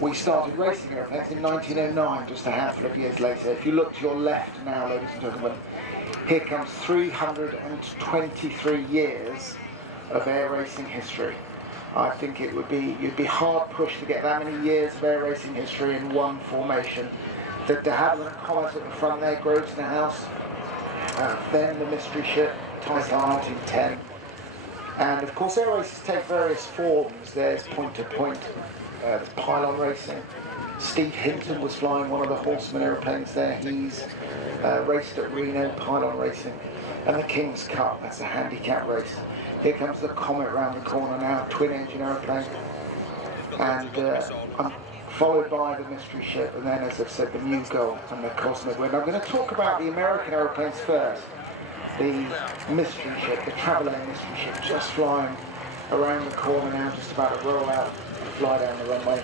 We started racing airplanes in 1909, just a handful of years later. If you look to your left now, ladies and gentlemen, here comes 323 years of air racing history. I think it would be, you'd be hard pushed to get that many years of air racing history in one formation. The de Havilland Comet at the front there, Grosvenor House, then the mystery ship, Titan 1910. And of course air races take various forms. There's point-to-point pylon racing. Steve Hinton was flying one of the Horseman aeroplanes there. He's raced at Reno, pylon racing. And the King's Cup, that's a handicap race. Here comes the Comet round the corner now, twin-engine aeroplane. And I'm followed by the mystery ship, and then, as I've said, the New Gull and the Cosmic Wind. I'm going to talk about the American aeroplanes first. The mystery ship, the Traveller mystery ship, just flying around the corner now, just about to roll out and fly down the runway.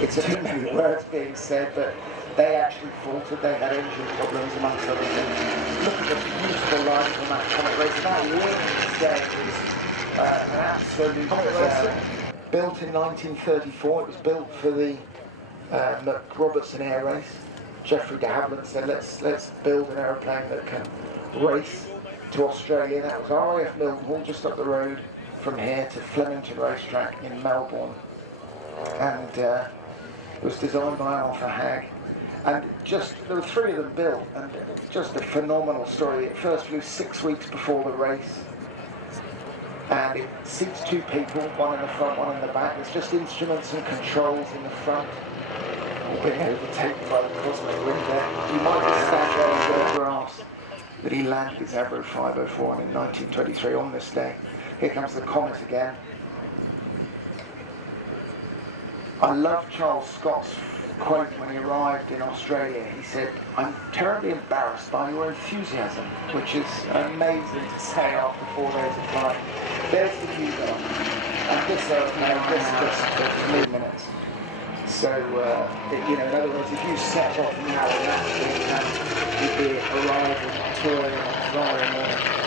It's too many words being said, but they actually faltered. They had engine problems, amongst other things. Look at the beautiful lines on that Comet race. That wing today is an absolute built in 1934. It was built for the MacRobertson Air Race. Geoffrey de Havilland said, let's build an aeroplane that can race to Australia. That was RAF Mildenhall, just up the road from here to Flemington Racetrack in Melbourne. And it was designed by Arthur Hagg. And there were 3 of them built, and just a phenomenal story. It first flew 6 weeks before the race. And it seats 2 people, one in the front, one in the back. There's just instruments and controls in the front. Being overtaken by the Cosmic Wind there. You might stand there in the grass that he landed his Avro 504 in 1923 on this day. Here comes the Comet again. I love Charles Scott's quote when he arrived in Australia. He said, "I'm terribly embarrassed by your enthusiasm," which is amazing to say after 4 days of flight. There's the New Gull. And this aeroplane, this just took 3 minutes. So, in other words, if you set off now and that's you'd be arriving 2 a.m. on Friday morning.